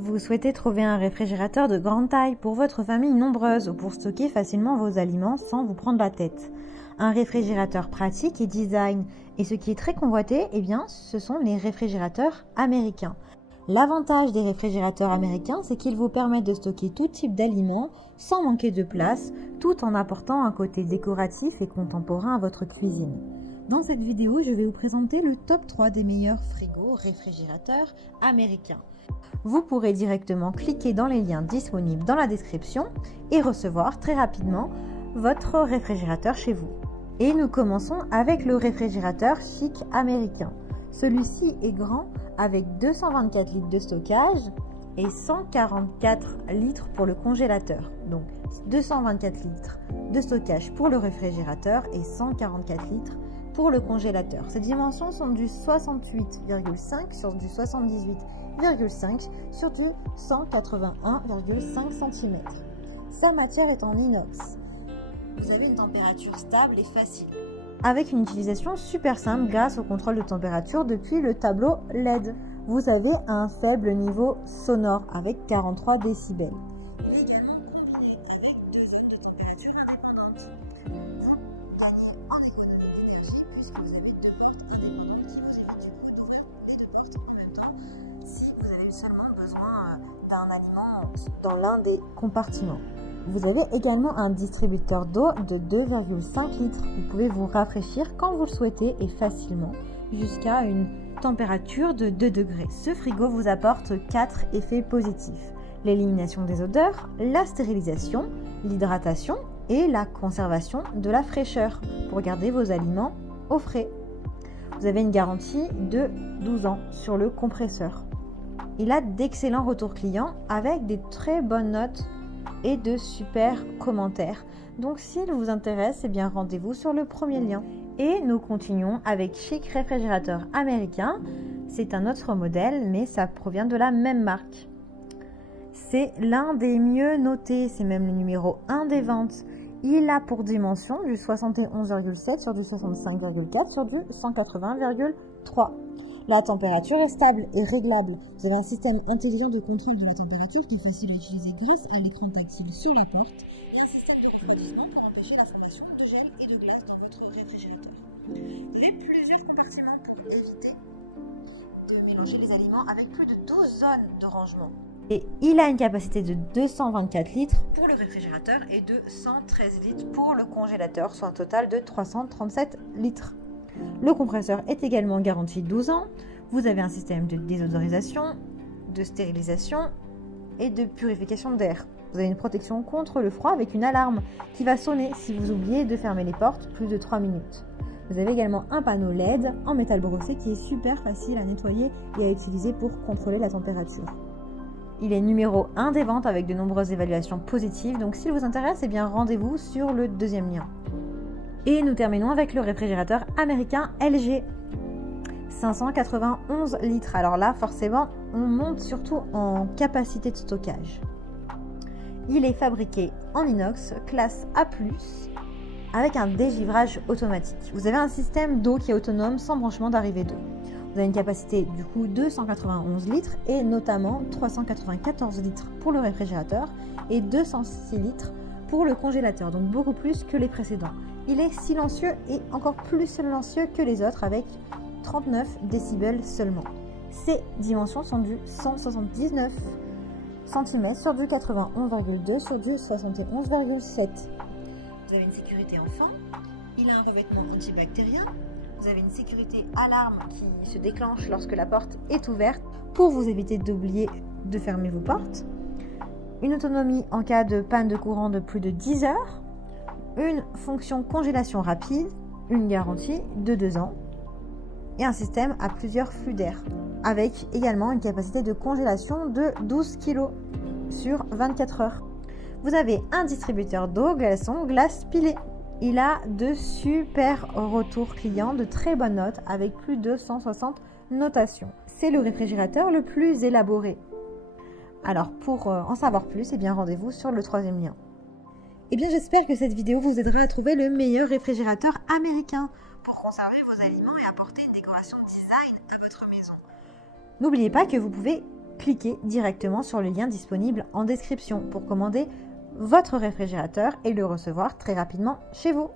Vous souhaitez trouver un réfrigérateur de grande taille pour votre famille nombreuse ou pour stocker facilement vos aliments sans vous prendre la tête. Un réfrigérateur pratique et design. Et ce qui est très convoité, ce sont les réfrigérateurs américains. L'avantage des réfrigérateurs américains, c'est qu'ils vous permettent de stocker tout type d'aliments sans manquer de place, tout en apportant un côté décoratif et contemporain à votre cuisine. Dans cette vidéo, je vais vous présenter le top 3 des meilleurs frigos réfrigérateurs américains. Vous pourrez directement cliquer dans les liens disponibles dans la description et recevoir très rapidement votre réfrigérateur chez vous. Et nous commençons avec le réfrigérateur chic américain. Celui-ci est grand avec 224 litres de stockage et 144 litres pour le congélateur. Donc 224 litres de stockage pour le réfrigérateur et 144 litres pour le congélateur. Ces dimensions sont du 68,5 sur du 78,5 sur du 181,5 cm. Sa matière est en inox. Vous avez une température stable et facile, avec une utilisation super simple grâce au contrôle de température depuis le tableau LED. Vous avez un faible niveau sonore avec 43 décibels. Il est également combiné avec 2 zones de température indépendantes. Vous gagnez en économie d'énergie puisque vous avez 2 portes indépendantes qui vous éviteront d'ouvrir les 2 portes en même temps si vous avez seulement besoin d'un aliment dans l'un des compartiments. Vous avez également un distributeur d'eau de 2,5 litres. Vous pouvez vous rafraîchir quand vous le souhaitez et facilement jusqu'à une température de 2 degrés. Ce frigo vous apporte 4 effets positifs: l'élimination des odeurs, la stérilisation, l'hydratation et la conservation de la fraîcheur pour garder vos aliments au frais. Vous avez une garantie de 12 ans sur le compresseur. Il a d'excellents retours clients avec des très bonnes notes et de super commentaires. Donc s'il vous intéresse, rendez-vous sur le premier lien. Et nous continuons avec Chic Réfrigérateur Américain. C'est un autre modèle, mais ça provient de la même marque. C'est l'un des mieux notés, c'est même le numéro 1 des ventes. Il a pour dimension du 71,7 sur du 65,4 sur du 180,3. La température est stable et réglable. Vous avez un système intelligent de contrôle de la température qui est facile à utiliser grâce à l'écran tactile sur la porte et un système de refroidissement pour empêcher la formation de gel et de glace dans votre réfrigérateur. Vous avez plusieurs compartiments pour éviter de mélanger les aliments avec plus de 12 zones de rangement. Et il a une capacité de 224 litres pour le réfrigérateur et de 113 litres pour le congélateur, soit un total de 337 litres. Le compresseur est également garanti 12 ans. Vous avez un système de désodorisation, de stérilisation et de purification d'air. Vous avez une protection contre le froid avec une alarme qui va sonner si vous oubliez de fermer les portes plus de 3 minutes. Vous avez également un panneau LED en métal brossé qui est super facile à nettoyer et à utiliser pour contrôler la température. Il est numéro 1 des ventes avec de nombreuses évaluations positives. Donc s'il vous intéresse, rendez-vous sur le deuxième lien. Et nous terminons avec le réfrigérateur américain LG. 591 litres. Alors là, forcément, on monte surtout en capacité de stockage. Il est fabriqué en inox, classe A+, avec un dégivrage automatique. Vous avez un système d'eau qui est autonome sans branchement d'arrivée d'eau. Vous avez une capacité du coup de 191 litres et notamment 394 litres pour le réfrigérateur et 206 litres pour le congélateur, donc beaucoup plus que les précédents. Il est silencieux et encore plus silencieux que les autres avec 39 décibels seulement. Ses dimensions sont du 179 cm sur du 91,2 sur du 71,7. Vous avez une sécurité enfant, il a un revêtement antibactérien, vous avez une sécurité alarme qui se déclenche lorsque la porte est ouverte pour vous éviter d'oublier de fermer vos portes, une autonomie en cas de panne de courant de plus de 10 heures, une fonction congélation rapide, une garantie de 2 ans et un système à plusieurs flux d'air avec également une capacité de congélation de 12 kg sur 24 heures. Vous avez un distributeur d'eau glaçon glace pilée. Il a de super retours clients, de très bonnes notes avec plus de 160 notations. C'est le réfrigérateur le plus élaboré. Alors pour en savoir plus, rendez-vous sur le troisième lien. J'espère que cette vidéo vous aidera à trouver le meilleur réfrigérateur américain pour conserver vos aliments et apporter une décoration design à votre maison. N'oubliez pas que vous pouvez cliquez directement sur le lien disponible en description pour commander votre réfrigérateur et le recevoir très rapidement chez vous.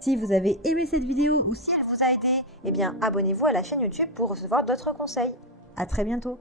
Si vous avez aimé cette vidéo ou si elle vous a aidé, eh bien abonnez-vous à la chaîne YouTube pour recevoir d'autres conseils. À très bientôt.